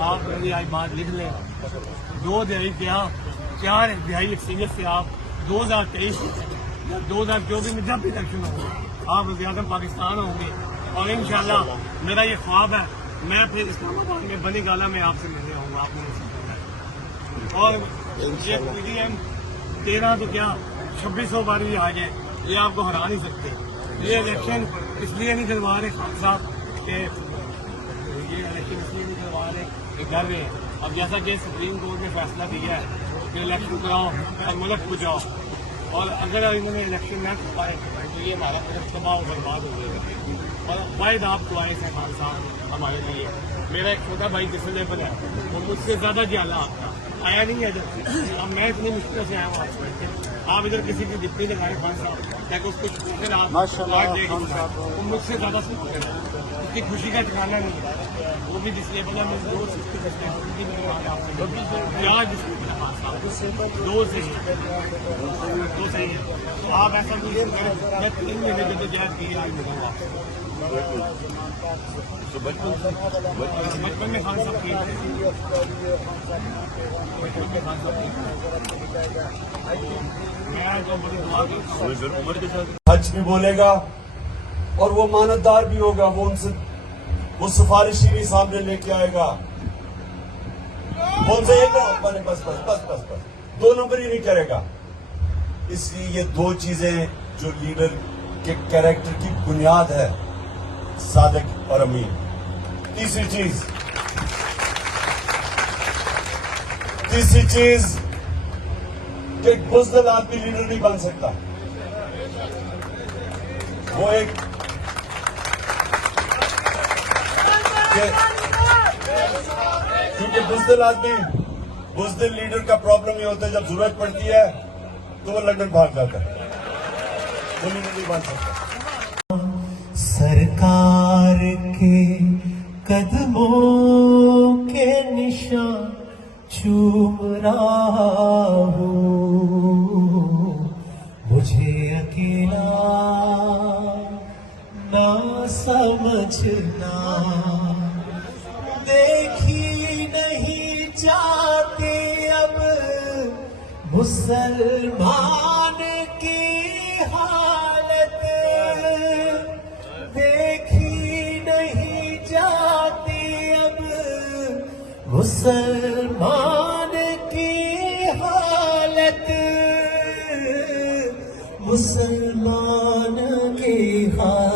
आप मेरी आज बात लिख लें, 2 दिहाई क्या 4 दिहाई सीनियर से आप 2023 2024 में जब भी इलेक्शन होंगे आप वज़ीर-ए-आज़म पाकिस्तान होंगे और इंशाल्लाह मेरा ये ख्वाब है मैं फिर इस्लामाबाद में बनी गाला में आपसे मिलने आऊँगा। आपने और ये PDM 13 तो क्या 2600 बार भी आ जाए ये आपको हरा नहीं सकते। ये इलेक्शन इसलिए नहीं करवा रहे खान साहब के ये इलेक्शन इसलिए नहीं करवा रहे कि डर रहे हैं। अब जैसा कि सुप्रीम कोर्ट ने फैसला दिया है कि इलेक्शन कराओ और मुल्क बुझाओ और अगर इन्होंने इलेक्शन न करवाए तो ये हमारा तरफ तबाह और बर्बाद हो जाएगा। और वाहिद आप दुआएं हैं खान साहब हमारे लिए। मेरा एक छोटा भाई डिसेबल है वो मुझसे ज्यादा ज्यादा आपका आया नहीं है इधर। अब मैं इतनी मुश्किल से आया हूँ आपको आप इधर किसी की डिप्टी लगाए खान साहब ताकि उसको फिर आप वो मुझसे ज्यादा उसकी खुशी का ठिकाना नहीं है। वो भी डिसेबल है मैं 2 सही है। आप ऐसा नहीं मैं 3 महीने के जैद की आज मिलूंगा बचपन में खान साहब हज भी बोलेगा और वो मानतदार भी होगा। वो उनसे वो सिफारिशी भी सामने लेके आएगा। वो उनसे एक बस 2 नंबर ही नहीं करेगा। इसलिए ये 2 चीजें जो लीडर के कैरेक्टर की बुनियाद है सादिक और अमीन। तीसरी चीज कि एक बुज़दिल आदमी लीडर नहीं बन सकता। वो एक क्योंकि बुज़दिल लीडर का प्रॉब्लम ये होता है जब जरूरत पड़ती है तो वो लंदन भाग जाता है। वो लीडर नहीं बन सकता। सरकार के कदमों के निशान चूम रहा हूँ। मुझे अकेला ना समझना देखी नहीं जाते अब मुसलमान की हालत देखी नहीं जाती अब मुसलमान की हालत मुसलमान की हालत।